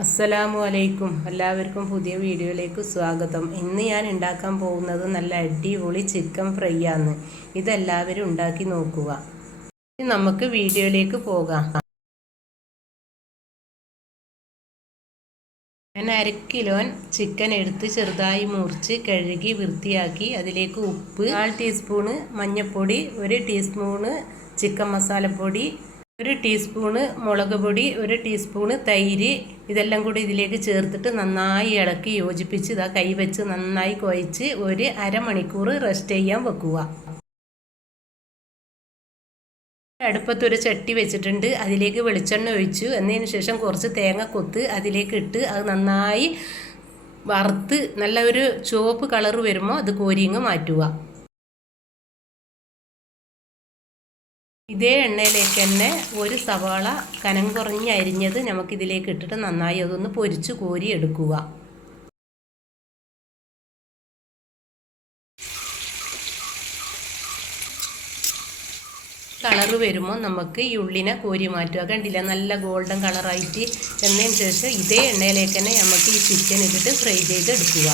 അസ്സലാമു അലൈക്കും. എല്ലാവർക്കും പുതിയ വീഡിയോയിലേക്ക് സ്വാഗതം. ഇന്ന് ഞാൻ ഉണ്ടാക്കാൻ പോകുന്നത് നല്ല അടിപൊളി ചിക്കൻ ഫ്രൈ ആണ് ഇതെല്ലാവരും ഉണ്ടാക്കി നോക്കുക. ഇനി നമുക്ക് വീഡിയോയിലേക്ക് പോകാം. ഞാൻ അര കിലോൻ ചിക്കൻ എടുത്ത് ചെറുതായി മുറിച്ച് കഴുകി വൃത്തിയാക്കി അതിലേക്ക് ഉപ്പ് കാൽ ടീസ്പൂണ് മഞ്ഞൾപ്പൊടി ഒരു ടീസ്പൂണ് ചിക്കൻ മസാലപ്പൊടി ഒരു ടീസ്പൂണ് മുളക് പൊടി ഒരു ടീസ്പൂണ് തൈര് ഇതെല്ലാം കൂടി ഇതിലേക്ക് ചേർത്തിട്ട് നന്നായി ഇളക്കി യോജിപ്പിച്ച് ഇതാ കൈ വെച്ച് നന്നായി കുഴച്ച് ഒരു അരമണിക്കൂർ റെസ്റ്റ് ചെയ്യാൻ വെക്കുക. അടുപ്പത്തൊരു ചട്ടി വെച്ചിട്ടുണ്ട്. അതിലേക്ക് വെളിച്ചെണ്ണ ഒഴിച്ചു. എന്നതിന് ശേഷം കുറച്ച് തേങ്ങ കൊത്ത് അതിലേക്ക് ഇട്ട് അത് നന്നായി വറുത്ത് നല്ല ഒരു ചുവപ്പ് കളർ വരുമ്പോൾ അത് കോരിങ്ങ് മാറ്റുക. ഇതേ എണ്ണയിലേക്ക് തന്നെ ഒരു സവാള കനം കുറഞ്ഞ് അരിഞ്ഞത് നമുക്കിതിലേക്ക് ഇട്ടിട്ട് നന്നായി അതൊന്ന് പൊരിച്ച് കോരി എടുക്കുക. കളറ് വരുമ്പോൾ നമുക്ക് ഈ ഉള്ളിനെ കോരി മാറ്റുക. കണ്ടില്ല? നല്ല ഗോൾഡൻ കളറായിട്ട് എന്നതിന് ശേഷം ഇതേ എണ്ണയിലേക്ക് തന്നെ നമുക്ക് ഈ ചിക്കൻ ഇട്ടിട്ട് ഫ്രൈ ചെയ്ത് എടുക്കുക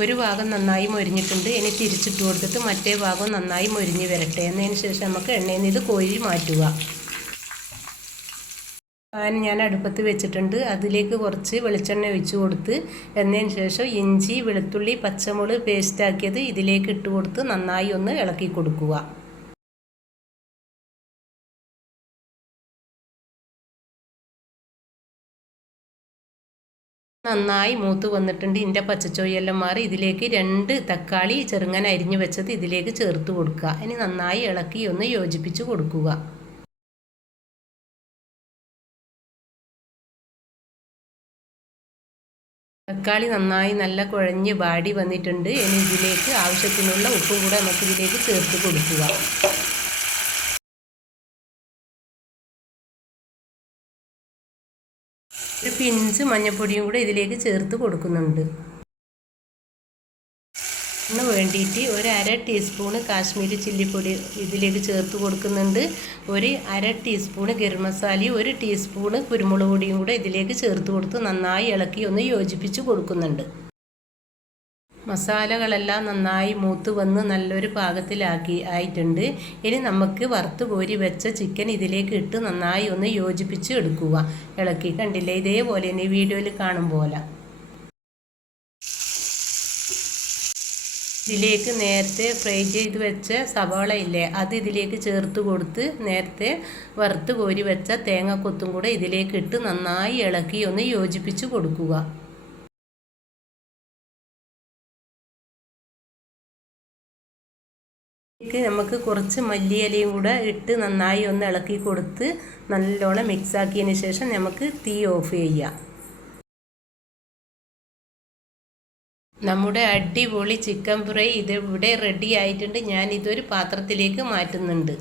ഒരു ഭാഗം നന്നായി മൊരിഞ്ഞിട്ടുണ്ട്. ഇനി തിരിച്ചിട്ട് കൊടുത്തിട്ട് മറ്റേ ഭാഗം നന്നായി മൊരിഞ്ഞ് വരട്ടെ. എന്നതിന് ശേഷം നമുക്ക് എണ്ണയിൽ നിന്ന് ഇത് കോരി മാറ്റുക. പാൻ ഞാൻ അടുപ്പത്ത് വെച്ചിട്ടുണ്ട്. അതിലേക്ക് കുറച്ച് വെളിച്ചെണ്ണ ഒഴിച്ച് കൊടുത്ത് എന്നതിന് ശേഷം ഇഞ്ചി വെളുത്തുള്ളി പച്ചമുളക് പേസ്റ്റാക്കിയത് ഇതിലേക്ക് ഇട്ട് കൊടുത്ത് നന്നായി ഒന്ന് ഇളക്കി കൊടുക്കുക. നന്നായി മൂത്ത് വന്നിട്ടുണ്ട്. ഇതിന്റെ പച്ചച്ചോയെല്ലാം മാറി ഇതിലേക്ക് രണ്ട് തക്കാളി ചെറുങ്ങനെ അരിഞ്ഞു വെച്ചത് ഇതിലേക്ക് ചേർത്ത് കൊടുക്കുക. ഇനി നന്നായി ഇളക്കി ഒന്ന് യോജിപ്പിച്ച് കൊടുക്കുക. തക്കാളി നന്നായി നല്ല കുഴഞ്ഞ് വാടി വന്നിട്ടുണ്ട്. ഇനി ഇതിലേക്ക് ആവശ്യത്തിനുള്ള ഉപ്പും കൂടെ നമുക്ക് ഇതിലേക്ക് ചേർത്ത് കൊടുക്കുക. ഒരു പിഞ്ച് മഞ്ഞൾപ്പൊടിയും കൂടെ ഇതിലേക്ക് ചേർത്ത് കൊടുക്കുന്നുണ്ട്. വേണ്ടിയിട്ട് ഒരു അര ടീസ്പൂണ് കാശ്മീരി ചില്ലിപ്പൊടി ഇതിലേക്ക് ചേർത്ത് കൊടുക്കുന്നുണ്ട്. ഒരു അര ടീസ്പൂണ് ഗരം മസാലയും ഒരു ടീസ്പൂണ് കുരുമുളക് പൊടിയും കൂടെ ഇതിലേക്ക് ചേർത്ത് കൊടുത്ത് നന്നായി ഇളക്കി ഒന്ന് യോജിപ്പിച്ച് കൊടുക്കുന്നുണ്ട്. മസാലകളെല്ലാം നന്നായി മൂത്ത് വന്ന് നല്ലൊരു പാകത്തിലാക്കി ആയിട്ടുണ്ട്. ഇനി നമുക്ക് വറുത്ത് കോരി വെച്ച ചിക്കൻ ഇതിലേക്ക് ഇട്ട് നന്നായി ഒന്ന് യോജിപ്പിച്ച് എടുക്കുക. ഇളക്കി കണ്ടില്ലേ? ഇതേപോലെ തന്നെ വീഡിയോയിൽ കാണും പോലെ. ഇതിലേക്ക് നേരത്തെ ഫ്രൈ ചെയ്ത് വെച്ച സവാള ഇല്ലേ? അത് ഇതിലേക്ക് ചേർത്ത് കൊടുത്ത് നേരത്തെ വറുത്ത് കോരി വെച്ച തേങ്ങക്കൊത്തും കൂടെ ഇതിലേക്ക് ഇട്ട് നന്നായി ഇളക്കി ഒന്ന് യോജിപ്പിച്ച് കൊടുക്കുക. ഇതിലേക്ക് നമുക്ക് കുറച്ച് മല്ലിയിലയും കൂടെ ഇട്ട് നന്നായി ഒന്ന് ഇളക്കി കൊടുത്ത് നല്ലോണം മിക്സ് ആക്കിയതിന് ശേഷം നമുക്ക് തീ ഓഫ് ചെയ്യാം. നമ്മുടെ അടിപൊളി ചിക്കൻ ഫ്രൈ ഇതിവിടെ റെഡി ആയിട്ടുണ്ട്. ഞാൻ ഇതൊരു പാത്രത്തിലേക്ക് മാറ്റുന്നുണ്ട്.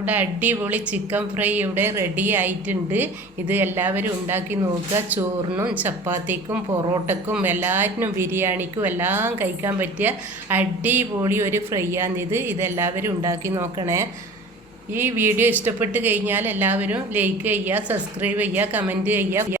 നമ്മുടെ അടിപൊളി ചിക്കൻ ഫ്രൈ ഇവിടെ റെഡി ആയിട്ടുണ്ട്. ഇത് എല്ലാവരും ഉണ്ടാക്കി നോക്കുക. ചോറിനും ചപ്പാത്തിക്കും പൊറോട്ടക്കും എല്ലാറ്റിനും ബിരിയാണിക്കും എല്ലാം കഴിക്കാൻ പറ്റിയ അടിപൊളി ഒരു ഫ്രൈ ആണിത്. ഇതെല്ലാവരും ഉണ്ടാക്കി നോക്കണേ. ഈ വീഡിയോ ഇഷ്ടപ്പെട്ട് കഴിഞ്ഞാൽ എല്ലാവരും ലൈക്ക് ചെയ്യുക സബ്സ്ക്രൈബ് ചെയ്യുക കമന്റ് ചെയ്യുക.